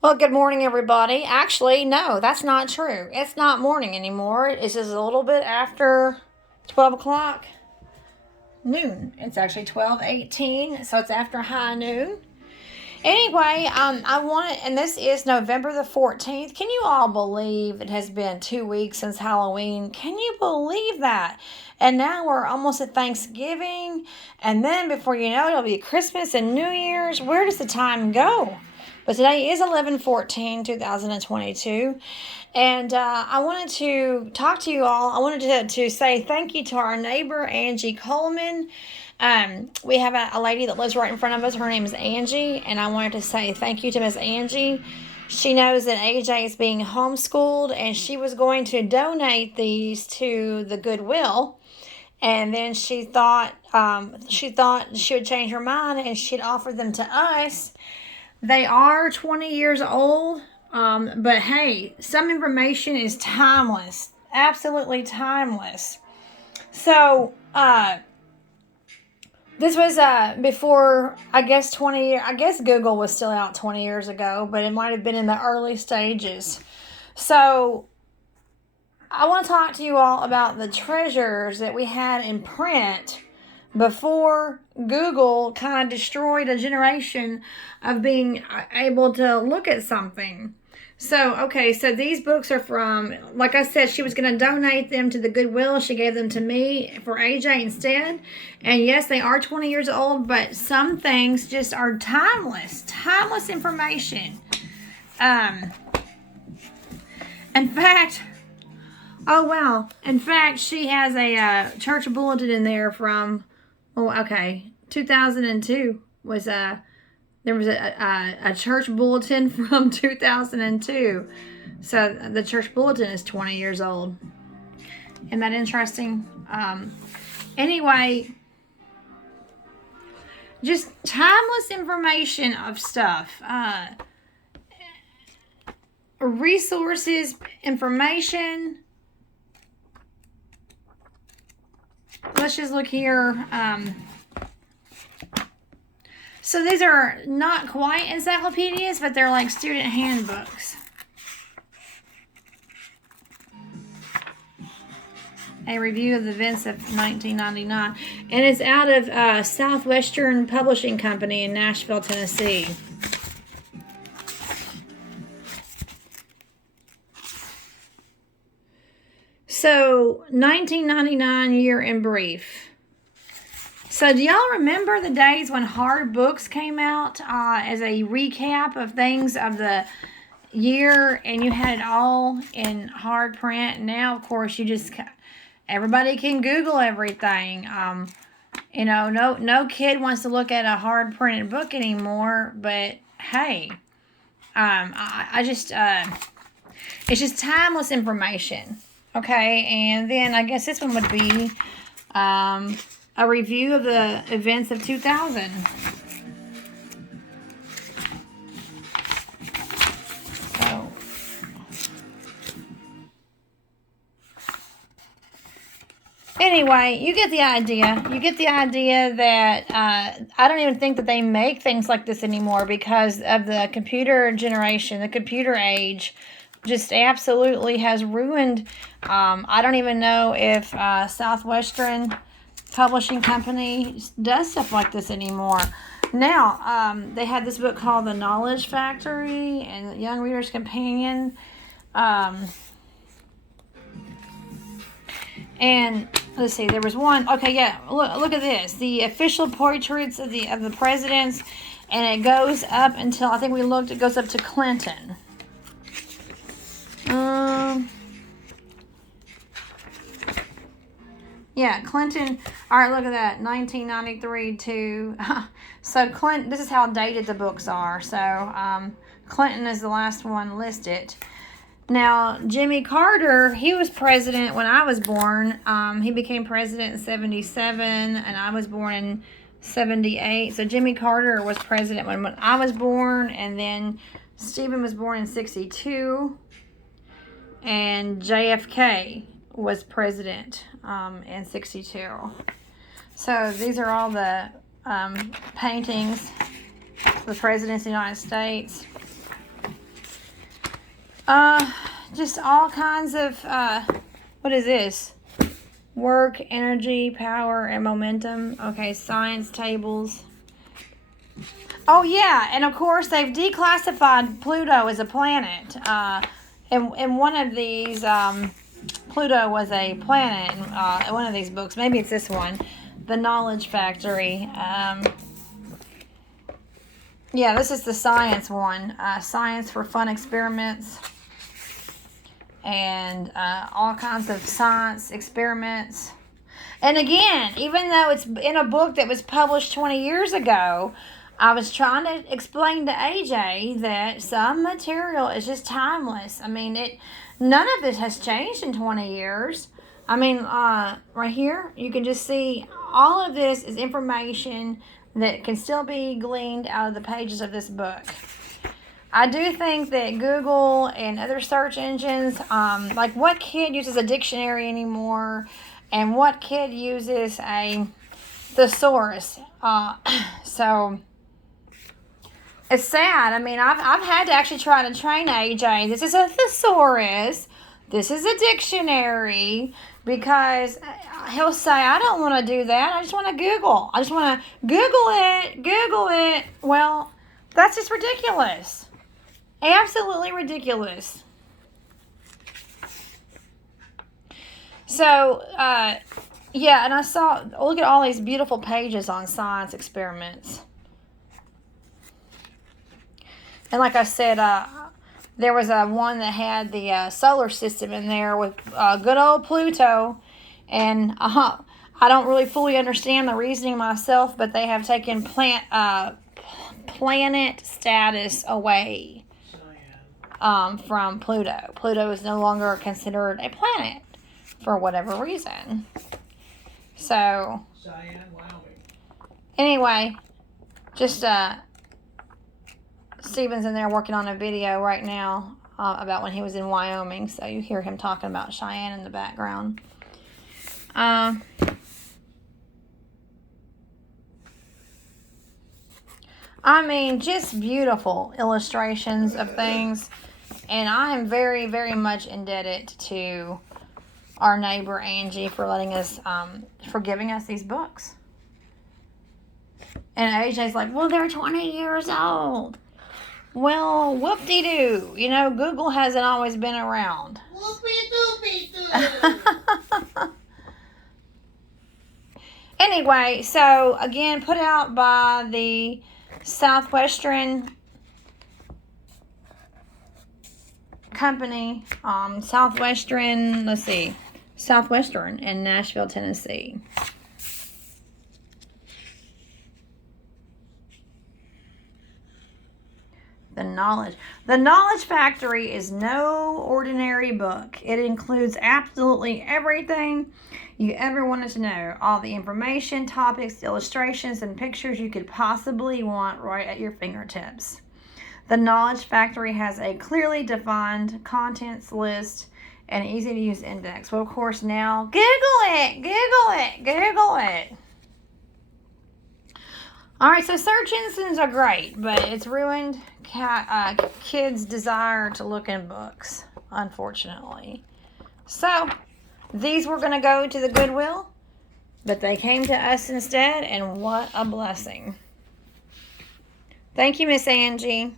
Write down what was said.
Well, good morning, everybody. Actually, no, that's not true. It's not morning anymore. It's just a little bit after 12 o'clock noon. It's actually 12:18, so it's after high noon. Anyway, I want to, and this is November the 14th. Can you all believe it has been 2 weeks since Halloween? Can you believe that? And now we're almost at Thanksgiving, and then before you know it, it'll be Christmas and New Year's. Where does the time go? But today is 11/14/2022, and I wanted to talk to you all. I wanted to say thank you to our neighbor, Angie Coleman. We have a lady that lives right in front of us. Her name is Angie, and I wanted to say thank you to Miss Angie. She knows that AJ is being homeschooled, and she was going to donate these to the Goodwill. And then she thought she would change her mind, and she'd offer them to us. They are 20 years old, but hey, some information is timeless, absolutely timeless. So, this was before, I guess, 20 years. I guess Google was still out 20 years ago, but it might have been in the early stages. So, I want to talk to you all about the treasures that we had in print before Google kind of destroyed a generation of being able to look at something. So these books are from, like I said, she was going to donate them to the Goodwill. She gave them to me for AJ instead. And yes, they are 20 years old, but some things just are timeless information. In fact, oh wow. In fact, she has a church bulletin in there from, 2002 was there was a church bulletin from 2002. So the church bulletin is 20 years old. Isn't that interesting? Anyway, just timeless information of stuff. Resources, information. Let's just look here. So these are not quite encyclopedias, but they're like student handbooks. A review of the events of 1999. And it's out of Southwestern Publishing Company in Nashville, Tennessee. So, 1999 year in brief. So, do y'all remember the days when hard books came out as a recap of things of the year, and you had it all in hard print? Now, of course, everybody can Google everything. No kid wants to look at a hard printed book anymore. But hey, it's just timeless information. Okay, and then I guess this one would be a review of the events of 2000. So, anyway, you get the idea. You get the idea that I don't even think that they make things like this anymore because of the computer generation, the computer age. Just absolutely has ruined. I don't even know if Southwestern Publishing Company does stuff like this anymore. Now, they had this book called The Knowledge Factory and Young Reader's Companion. And let's see, there was one. Okay, yeah, look at this. The official portraits of the presidents, and it goes up until, I think we looked, it goes up to Clinton. Yeah, Clinton. All right, look at that. 1993 to. So Clinton. This is how dated the books are. So Clinton is the last one listed. Now Jimmy Carter. He was president when I was born. He became president in 1977, and I was born in 1978. So Jimmy Carter was president when I was born, and then Stephen was born in 1962. And JFK was president in 1962. So these are all the paintings of the presidents of the United States. Uh, just all kinds of, what is this? Work, energy, power, and momentum. Okay, science tables. Oh, yeah, and of course they've declassified Pluto as a planet. In one of these, Pluto was a planet in one of these books. Maybe it's this one, The Knowledge Factory. Yeah, this is the science one. Science for fun experiments. And all kinds of science experiments. And again, even though it's in a book that was published 20 years ago, I was trying to explain to AJ that some material is just timeless. I mean, none of this has changed in 20 years. I mean, right here, you can just see all of this is information that can still be gleaned out of the pages of this book. I do think that Google and other search engines, like what kid uses a dictionary anymore, and what kid uses a thesaurus? So it's sad. I mean, I've had to actually try to train AJ. This is a thesaurus. This is a dictionary, because he'll say, I don't want to do that. I just want to Google. I just want to Google it. Well, that's just ridiculous. Absolutely ridiculous. So, yeah, and I saw, look at all these beautiful pages on science experiments. And like I said, there was one that had the solar system in there with good old Pluto. And I don't really fully understand the reasoning myself, but they have taken planet status away from Pluto. Pluto is no longer considered a planet for whatever reason. So, anyway, just Steven's in there working on a video right now about when he was in Wyoming, so you hear him talking about Cheyenne in the background. I mean, just beautiful illustrations of things, and I am very, very much indebted to our neighbor Angie for letting us, for giving us these books. And AJ's like, well, they're 20 years old. Well, whoop-de-doo. You know, Google hasn't always been around. Whoopie-doopie-doo. Anyway, so, again, put out by the Southwestern company. Southwestern in Nashville, Tennessee. The Knowledge Factory is no ordinary book. It includes absolutely everything you ever wanted to know. All the information, topics, illustrations, and pictures you could possibly want right at your fingertips. The Knowledge Factory has a clearly defined contents list and easy-to-use index. Well, of course, now, Google it. All right, so search engines are great, but it's ruined kids' desire to look in books, unfortunately. So, these were going to go to the Goodwill, but they came to us instead, and what a blessing. Thank you, Miss Angie.